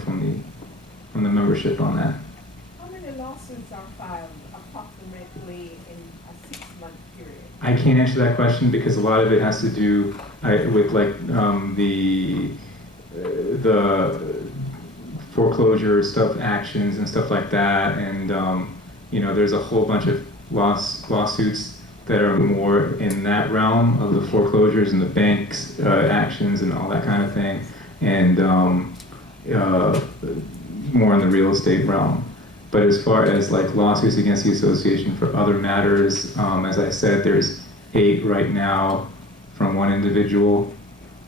from the membership on that. How many lawsuits are filed approximately in a 6-month period? I can't answer that question because a lot of it has to do with like the foreclosure stuff, actions and stuff like that, and you know, there's a whole bunch of lawsuits that are more in that realm of the foreclosures and the banks actions and all that kind of thing, and more in the real estate realm. But as far as like lawsuits against the association for other matters, as I said, there's 8 right now from one individual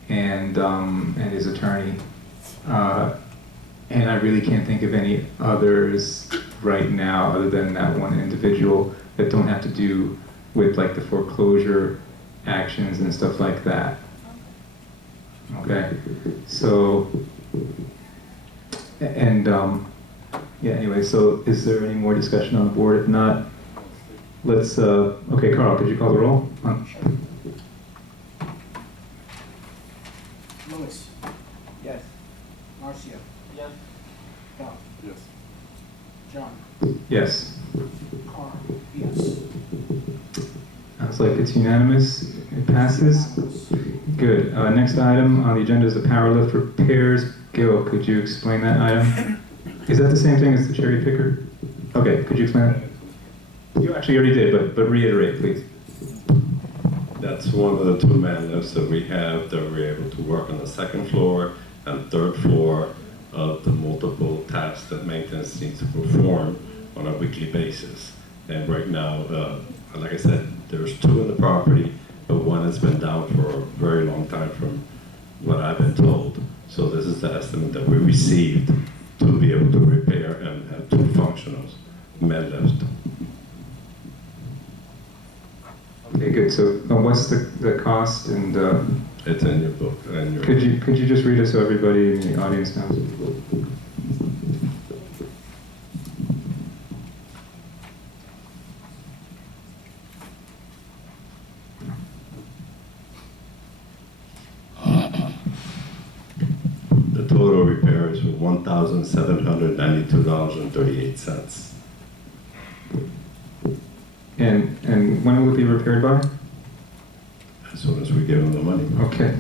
and his attorney. And I really can't think of any others right now other than that one individual that don't have to do with like the foreclosure actions and stuff like that. Okay, so, and yeah, anyway, so is there any more discussion on the board? If not, let's, okay, Carl, could you call the roll? Louis. Yes. Marcia. Yes. Doug. Yes. John. Yes. Carl. Yes. Sounds like it's unanimous. It passes. Good. Next item on the agenda is the power lift repairs. Gil, could you explain that item? Is that the same thing as the cherry picker? Okay, could you explain that? You actually already did, but reiterate, please. That's one of the 2 man lifts that we have that we're able to work on the 2nd floor and 3rd floor of the multiple tasks that maintenance needs to perform on a weekly basis. And right now, like I said, there's 2 in the property, but 1 has been down for a very long time from what I've been told. So this is the estimate that we received to be able to repair and have 2 functional med lifts. Okay, good. So what's the cost and It's in your book. And your could you just read it so everybody in the audience knows? The total repairs were $1,792.38. And when will it be repaired by? As soon as we give them the money. Okay.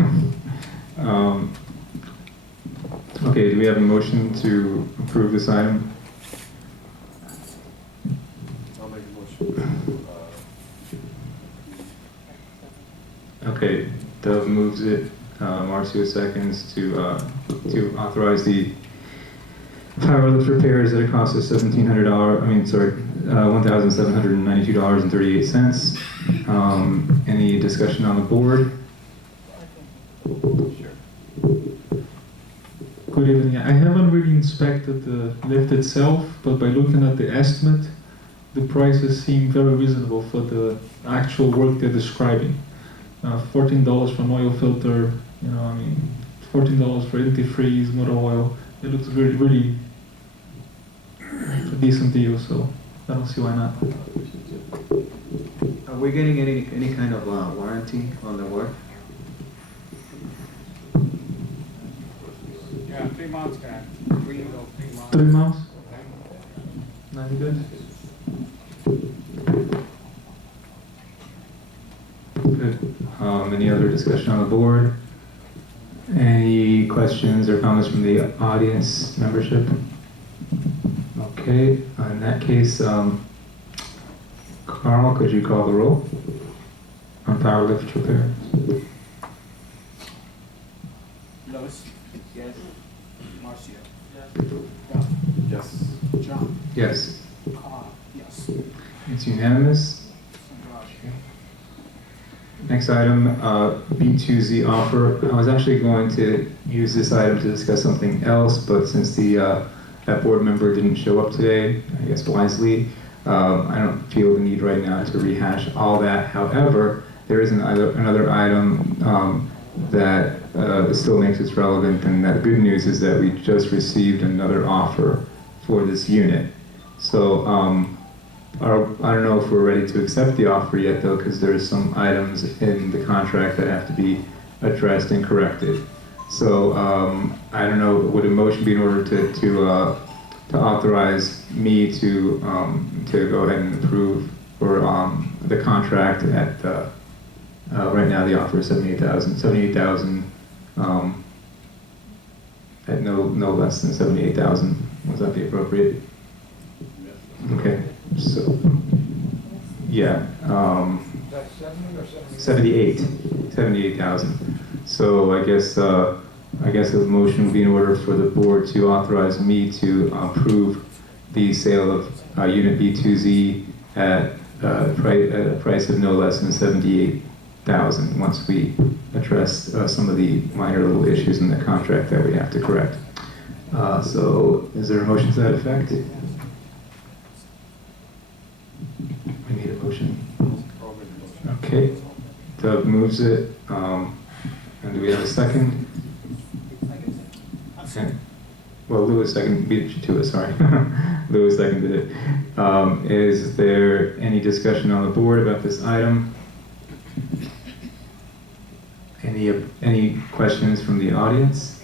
Okay, do we have a motion to approve this item? I'll make a motion. Okay, Dove moves it, Marcio seconds to authorize the power lift repairs at a cost of $1,792.38. Any discussion on the board? Good evening. I haven't really inspected the lift itself, but by looking at the estimate, the prices seem very reasonable for the actual work they're describing. $14 for an oil filter, you know, I mean, $14 for antifreeze, motor oil. It looks really, really a decent deal, so I don't see why not. Are we getting any kind of warranty on the work? Yeah, 3 months, guy. 3 months. 3 months? Not good. Good. Any other discussion on the board? Any questions or comments from the audience membership? Okay, in that case, Carl, could you call the roll on power lift repair? Louis. Yes. Marcia. Yes. Doug. Yes. John. Yes, Carl. Yes. it's unanimous. Next item, B2Z offer. I was actually going to use this item to discuss something else, but since that board member didn't show up today, I guess wisely, I don't feel the need right now to rehash all that. However, there is another item that still makes it relevant, and the good news is that we just received another offer for this unit. So I don't know if we're ready to accept the offer yet, though, because there's some items in the contract that have to be addressed and corrected. So I don't know, would a motion be in order to authorize me to go ahead and approve for the contract at right now the offer is 78,000 at no less than 78,000. Was that the appropriate? Okay, so yeah, That's 70 or 70? 78,000. So I guess a motion would be in order for the board to authorize me to approve the sale of unit B2Z at a price of no less than 78,000 once we address some of the minor little issues in the contract that we have to correct. So is there a motion to that effect? We need a motion. Okay, Doug moves it, and do we have a second? Okay. Well, Louis beat you to it, sorry. Louis seconded it. Is there any discussion on the board about this item? Any questions from the audience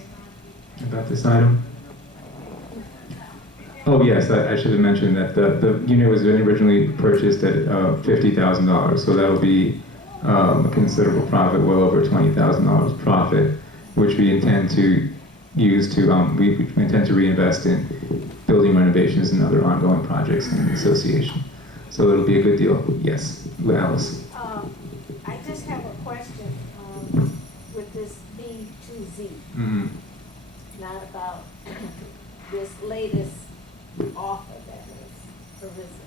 about this item? Oh yes, I should have mentioned that the unit was originally purchased at $50,000, so that will be a considerable profit, well over $20,000 profit, which we intend to use to we intend to reinvest in building renovations and other ongoing projects in the association. So it'll be a good deal. Yes, Alice. I just have a question with this B2Z, Mm-hmm. not about this latest offer that has arisen.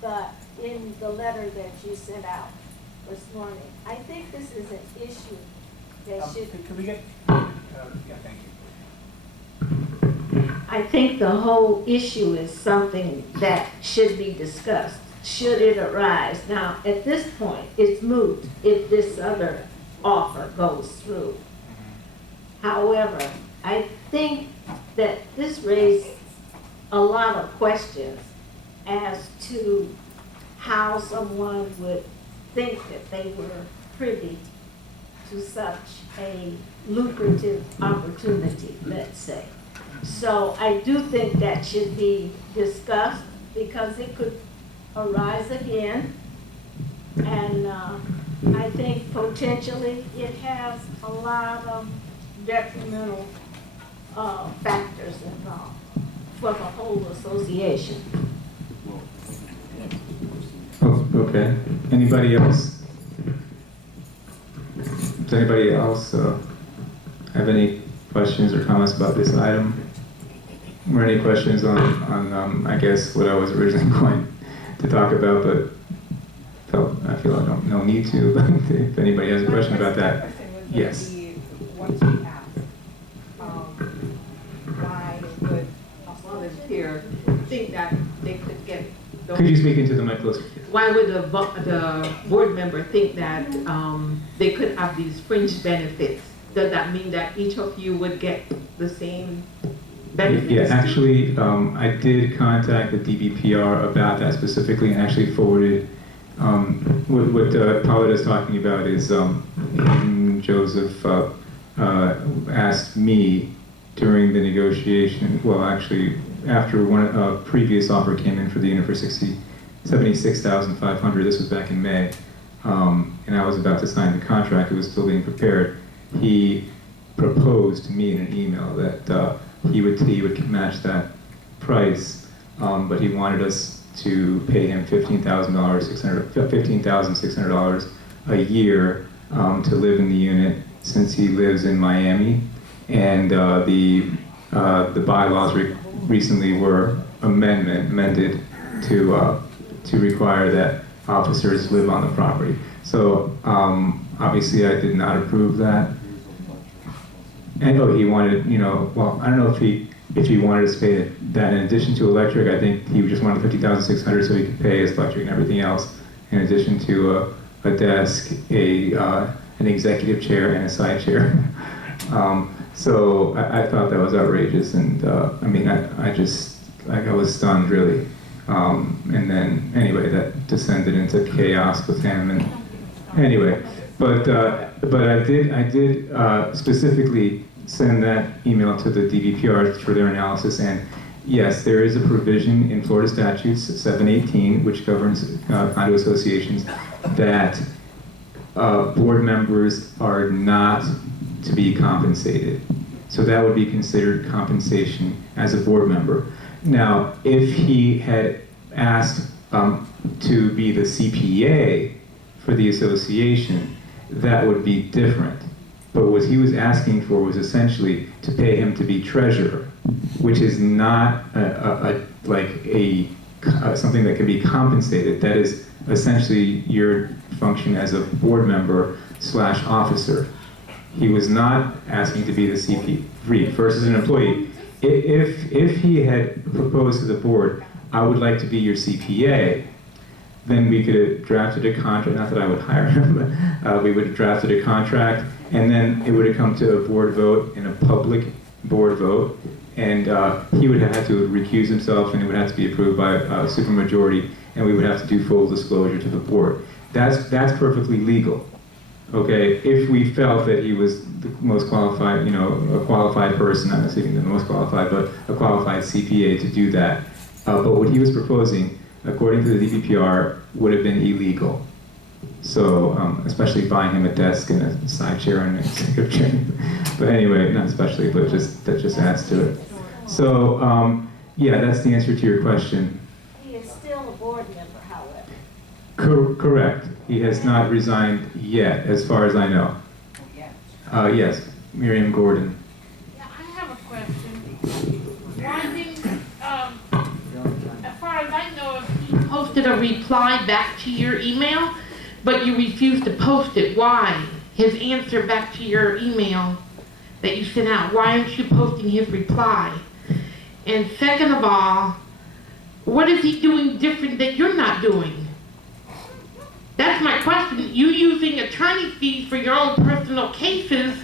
But in the letter that you sent out this morning, I think this is an issue that should... Could we get, yeah, thank you. I think the whole issue is something that should be discussed, should it arise. Now, at this point, it's moot if this other offer goes through. However, I think that this raised a lot of questions as to how someone would think that they were privy to such a lucrative opportunity, let's say. So I do think that should be discussed because it could arise again. And I think potentially it has a lot of detrimental factors involved for the whole association. Oh, okay. Anybody else? Does anybody else have any questions or comments about this item? Or any questions on I guess, what I was originally going to talk about, but I feel I don't no need to. But if anybody has a question about that, yes. Once we ask, why would a volunteer think that they could get those? Could you speak into the mic closer? Why would the board member think that they could have these fringe benefits? Does that mean that each of you would get the same benefits? Yeah, actually, I did contact the DBPR about that specifically and actually forwarded what Paula is talking about is Joseph asked me during the negotiation, well actually after one previous offer came in for the unit for $76,500, this was back in May, and I was about to sign the contract, it was still being prepared. He proposed to me in an email that he would match that price, but he wanted us to pay him $15,600 a year to live in the unit since he lives in Miami, and the bylaws recently were amended to require that officers live on the property. So obviously I did not approve that. And he wanted, well, I don't know if he wanted to pay that in addition to electric. I think he just wanted $50,600 so he could pay his electric and everything else, in addition to a desk, an executive chair, and a side chair. So I thought that was outrageous, and I mean, I was stunned really. And then anyway, that descended into chaos with him, and anyway, but but I did specifically send that email to the DVPR for their analysis, and yes, there is a provision in Florida statutes 718, which governs condo associations, that board members are not to be compensated. So that would be considered compensation as a board member. Now, if he had asked to be the CPA for the association, that would be different. But what he was asking for was essentially to pay him to be treasurer, which is not something that can be compensated. That is essentially your function as a board member / officer. He was not asking to be the CP versus an employee. If he had proposed to the board, I would like to be your CPA, then we could have drafted a contract, not that I would hire him, but we would have drafted a contract, and then it would have come to a board vote, in a public board vote, and he would have had to recuse himself, and it would have to be approved by a supermajority, and we would have to do full disclosure to the board. That's perfectly legal. Okay, if we felt that he was the most qualified, a qualified person, not necessarily the most qualified, but a qualified CPA to do that. But what he was proposing, according to the DPPR, would have been illegal. So, especially buying him a desk and a side chair and a executive chair. But anyway, not especially, but that just adds to it. So, yeah, that's the answer to your question. He is still a board member, however. Correct. He has not resigned yet, as far as I know. Yes, Miriam Gordon. Yeah, I have a question. Why didn't, as far as I know, if he posted a reply back to your email, but you refused to post it, why? His answer back to your email that you sent out, why aren't you posting his reply? And second of all, what is he doing different that you're not doing? That's my question. You using attorney fees for your own personal cases,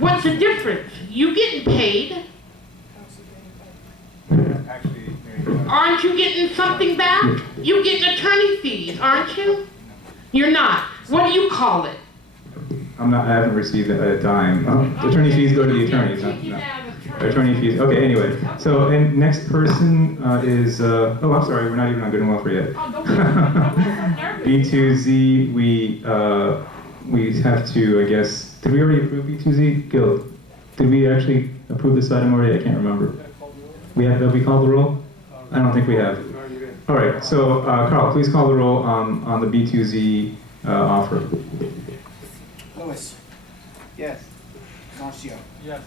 what's the difference? You getting paid? Actually, Mary, Aren't you getting something back? You getting attorney fees, aren't you? You're not. What do you call it? I haven't received a dime. Attorney fees go to the attorneys. Take it No. out of attorney. Attorney fees. Okay, anyway. So, and next person is, oh, I'm sorry, we're not even on good and welfare yet. Oh, don't be so nervous. B2Z, we have to, I guess, did we already approve B2Z? Gil, did we actually approve this item already? I can't remember. Have we called the roll? I don't think we have. All right, so Carl, please call the roll on the B2Z offer. Lewis. Yes. Marcio. Yes.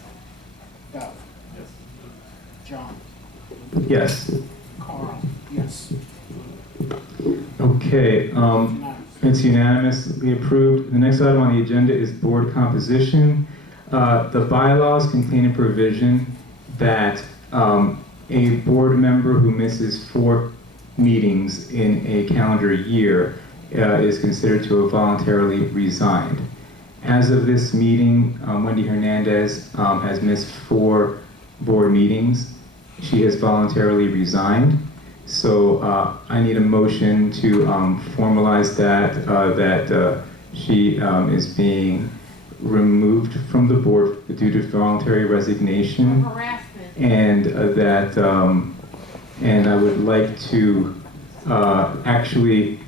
Bell. Yes. John. Yes. Carl. Yes. Okay, it's unanimously approved. The next item on the agenda is board composition. The bylaws contain a provision that a board member who misses 4 meetings in a calendar year is considered to have voluntarily resigned. As of this meeting, Wendy Hernandez has missed 4 board meetings. She has voluntarily resigned. So I need a motion to formalize that she is being removed from the board due to voluntary resignation, Harassment. and and I would like to actually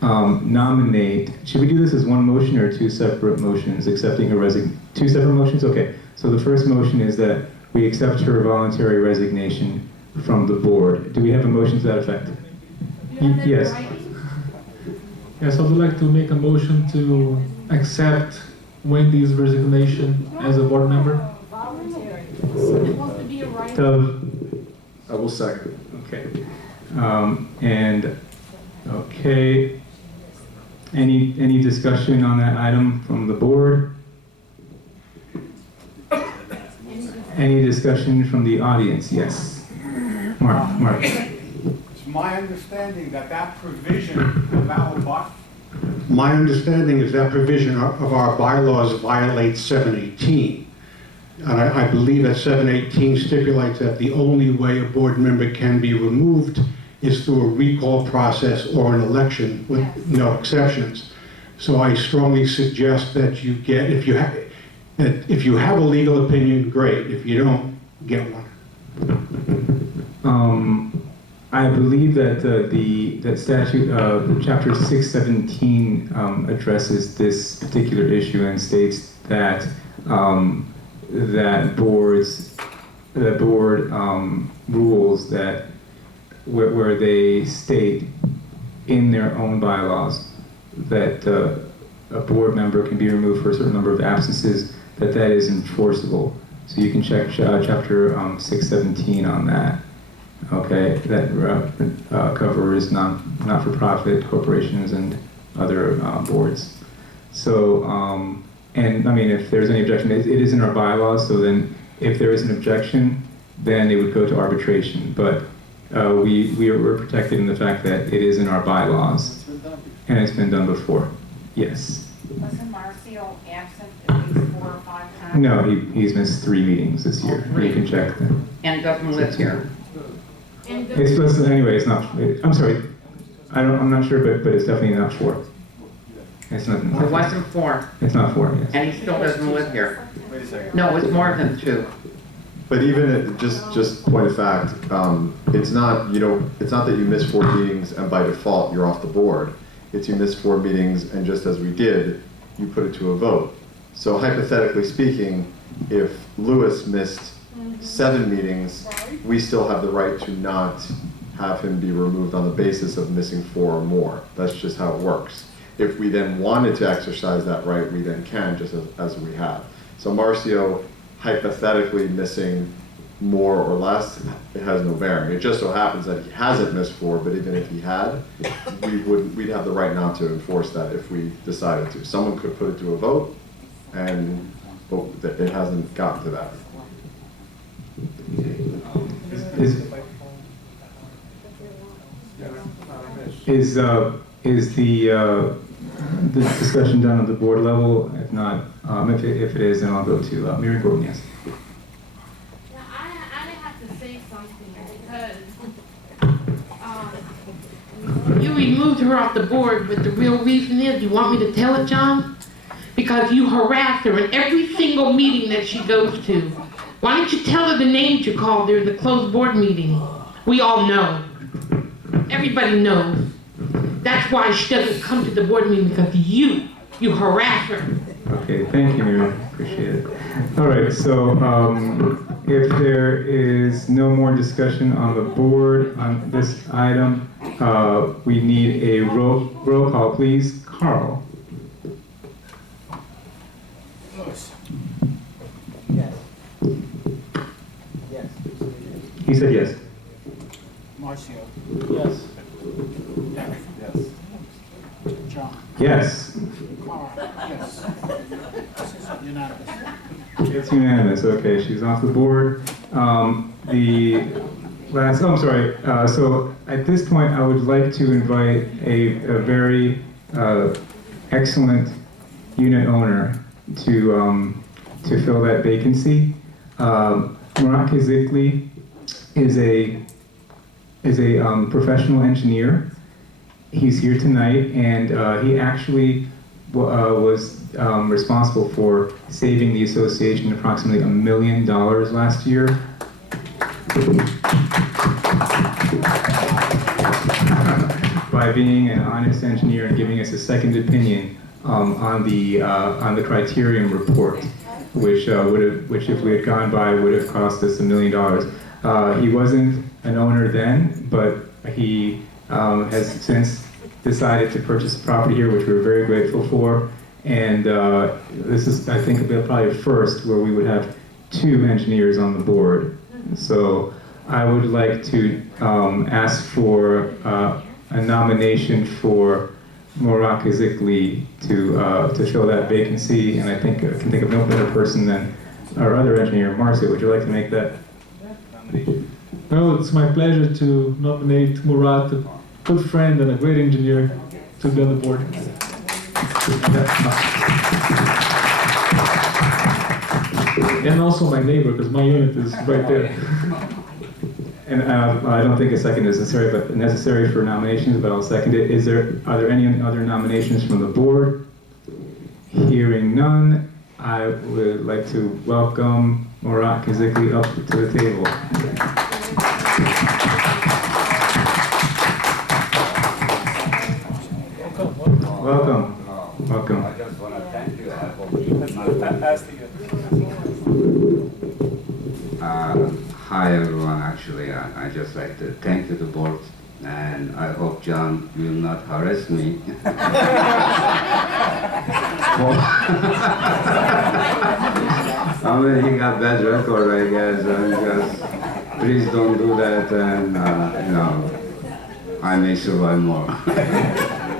nominate. Should we do this as one motion or 2 separate motions? Accepting her 2 separate motions. Okay. So the first motion is that we accept her voluntary resignation from the board. Do we have a motion to that effect? Yes. Yes, I would like to make a motion to accept Wendy's resignation as a board member. Voluntary. It's supposed to be a right. I will second. Okay. Okay. Any discussion on that item from the board? Any discussion from the audience? Yes. Mark. It's my understanding that provision of our My understanding is that provision of our bylaws violates 718. And I believe that 718 stipulates that the only way a board member can be removed is through a recall process or an election with no exceptions. So I strongly suggest that you get, if you have a legal opinion, great. If you don't, get one. I believe that that statute, chapter 617, addresses this particular issue and states that that board rules that where they state in their own bylaws that a board member can be removed for a certain number of absences, that is enforceable. So you can check chapter 617 on that. Okay, that covers not-for-profit corporations and other boards. So, and I mean, if there's any objection, it is in our bylaws. So then, if there is an objection, then it would go to arbitration. But we're protected in the fact that it is in our bylaws, and it's been done before. Yes. Wasn't Marcio absent at least 4 or 5 times? No, he's missed 3 meetings this year. You can check them. And doesn't live here. It's supposed to, anyway, it's not, I'm sorry, I'm not sure, but it's definitely not 4. It's not. It wasn't 4. It's not 4, yes. And he still doesn't live here. Wait a second. No, it's more than 2. But even just point of fact, it's not that you miss 4 meetings and by default you're off the board. It's you miss 4 meetings and just as we did, you put it to a vote. So hypothetically speaking, if Louis missed 7 meetings, we still have the right to not have him be removed on the basis of missing 4 or more. That's just how it works. If we then wanted to exercise that right, we then can, just as we have. So Marcio, hypothetically missing more or less, it has no bearing. It just so happens that he hasn't missed 4, but even if he had, we'd have the right not to enforce that if we decided to. Someone could put it to a vote, but it hasn't gotten to that. Is the discussion done at the board level? If not, if it is, then I'll go to Mary Gordon. Yes. Yeah, I have to say something because you removed her off the board, but the real reason is, you want me to tell it, John? Because you harass her in every single meeting that she goes to. Why don't you tell her the names you called during the closed board meeting? We all know. Everybody knows. That's why she doesn't come to the board meeting, because you harass her. Okay, thank you, Mary. Appreciate it. All right, so if there is no more discussion on the board on this item, we need a roll call, please. Carl. Louis. Yes. Yes. He said yes. Marcio. Yes. Derek. Yes. John. Yes. Carl. Yes. This is unanimous. It's unanimous. Okay, she's off the board. The last, I'm sorry. So at this point, I would like to invite a very excellent unit owner to fill that vacancy. Murat Kazikli is a professional engineer. He's here tonight, and he actually was responsible for saving the association approximately $1 million last year. By being an honest engineer and giving us a second opinion on the criterion report, which if we had gone by would have cost us $1 million. He wasn't an owner then, but he has since decided to purchase a property here, which we're very grateful for. And this is, I think, probably a first where we would have 2 engineers on the board. So I would like to ask for a nomination for Murat Kazikli to fill that vacancy. And I think I can think of no better person than our other engineer, Marcio. Would you like to make that nomination? Well, it's my pleasure to nominate Murat, a good friend and a great engineer, to be on the board. And also my neighbor, because my unit is right there. And I don't think a second is necessary for nominations, but I'll second it. Are there any other nominations from the board Hearing none, I would like to welcome Murat Kazikli up to the table. Welcome. Welcome. I just want to thank you. I hope you hi everyone. Actually, I just like to thank you the board, and I hope John will not harass me. I mean, he got bad record, I guess. Just please don't do that, and you know, I may survive more.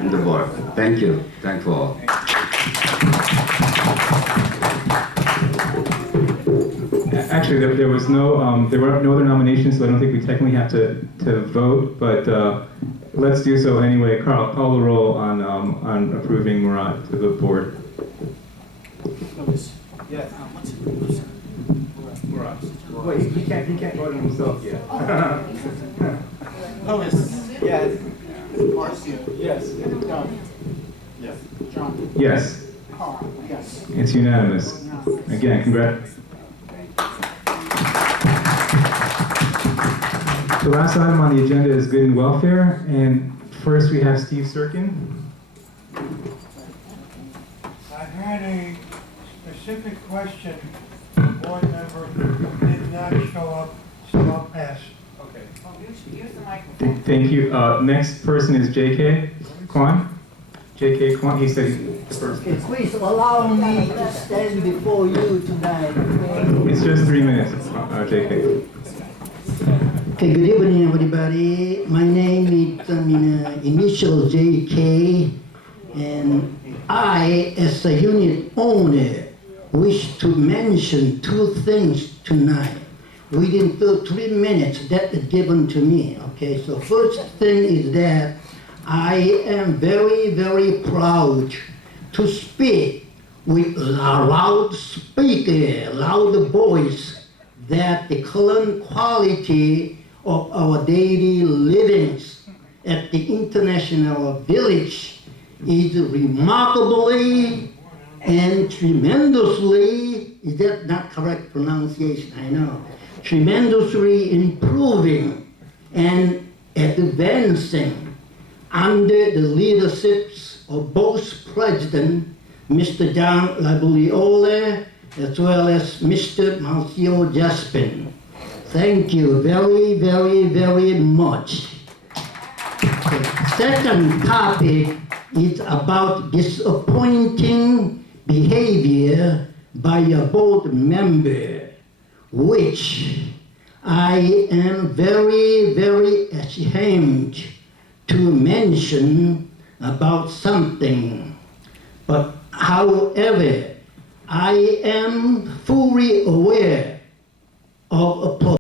In the board. Thank you. Thank you all. Actually, there was no, there were no other nominations, so I don't think we technically have to vote, but let's do so anyway. Carl, call the roll on approving Murat to the board. Louis. Yes. Murat. Well, he can't vote on himself yet. Louis. Yes. Marcio. Yes. Doug. Yes. John. Yes, Carl. Yes. it's unanimous. Again, congrats. The last item on the agenda is good and welfare, and first we have Steve Serkin. I had a specific question. The board member who did not show up, so I'll pass. Okay. Oh, use the microphone. Thank you. Next person is J.K. Kwan. J.K. Kwan, he said the first. Okay, please allow me to stand before you tonight. It's just 3 minutes, J.K. Okay, good evening, everybody. My name is initial J.K. and I, as a unit owner, wish to mention two things tonight within 3 minutes that is given to me. Okay, so first thing is that I am very, very proud to speak with a loud speaker, loud voice, that the current quality of our daily livings at the International Village is remarkably and tremendously, is that not correct pronunciation? I know. Tremendously improving and advancing under the leaderships of both President Mr. John Lagugliole as well as Mr. Marcio Jaspin. Thank you very, very, very much. The second topic is about disappointing behavior by a board member, which I am very, very ashamed to mention about something. But however, I am fully aware of a